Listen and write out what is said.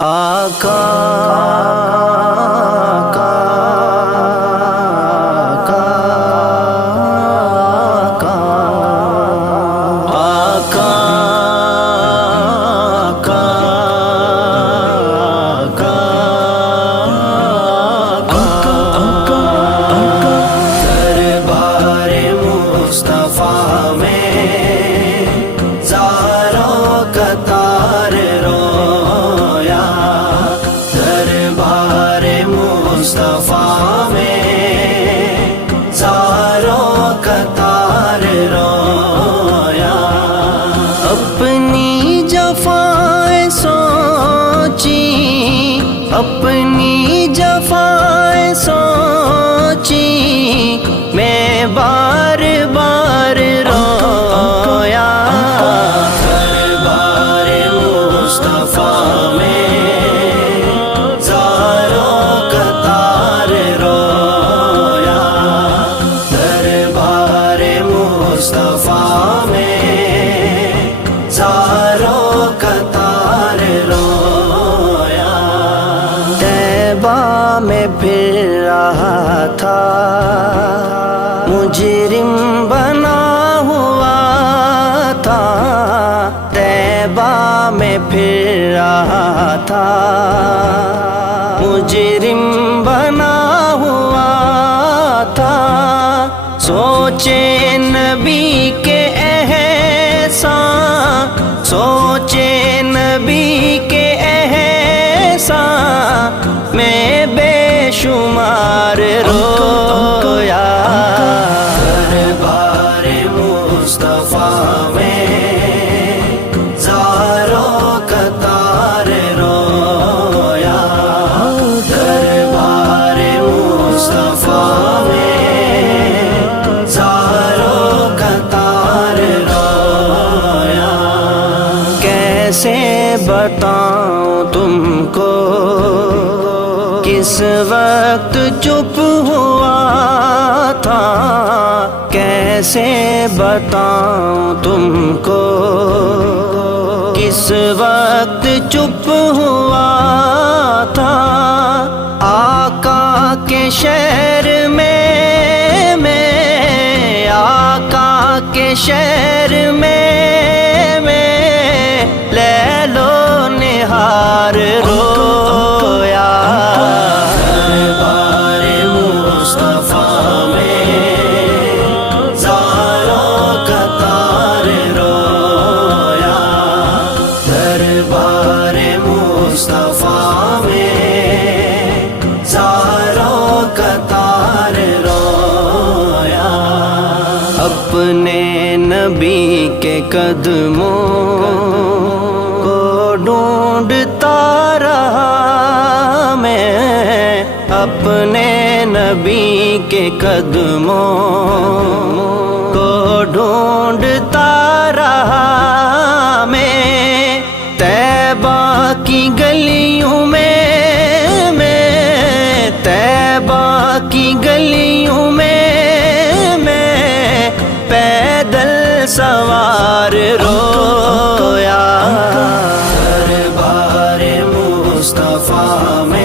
آقا مصطفیٰ میں زاروں کا تار رویا، اپنی جفائیں سوچی، اپنی جفائیں سوچی، میں بار بار رویا، دربار مصطفیٰ میں مصطفیٰ میں زاروں کا تار رویا۔ طیبہ میں پھر رہا تھا مجرم بنا ہوا تھا، طیبہ میں پھر رہا تھا مجرم بنا ہوا تھا، سوچے نبی کے احسان، سوچے نبی کے احسان، میں بے شمار رویا، دربار مصطفیٰ میں زاروں کا تار رویا، دربار مصطفیٰ میں کیسے بتاؤں تم کو کس وقت چپ ہوا تھا، کیسے بتاؤں تم کو کس وقت چپ ہوا تھا، آقا کے شہر میں آقا کے شہر میں لیل و نہار رویا، دربار مصطفیٰ میں زاروں کا تار رویا، دربار مصطفیٰ میں زاروں کا تار رویا، اپنے نبی کے قدموں ڈھونڈتا رہا میں، اپنے نبی کے قدموں کو ڈھونڈتا رہا میں، طیبہ کی گلیوں میں طیبہ کی گلیوں میں پیدل سوار رویا، دربار مصطفیٰ میں